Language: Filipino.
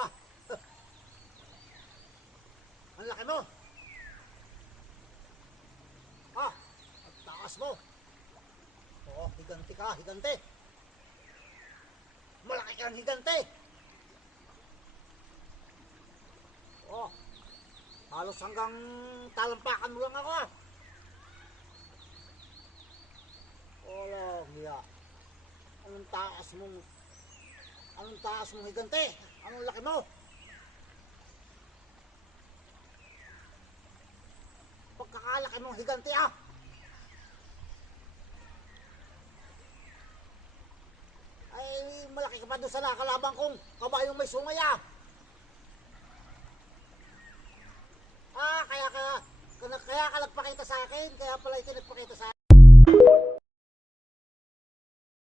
ah. Ang laki mo. Ah, ang taas mo. Oo, higante ka, higante. Malaki kang higante. Oo, halos hanggang talampakan mo lang ako ah. Walang hiya. Anong taas mong higante? Anong laki mo? Pagkakalaki mong higante ah. Ay, malaki ka pa doon sa nakakalaban kong kabayong may sungay ah. Kaya ka nagpakita sa akin, kaya pala ito nagpakita sa akin.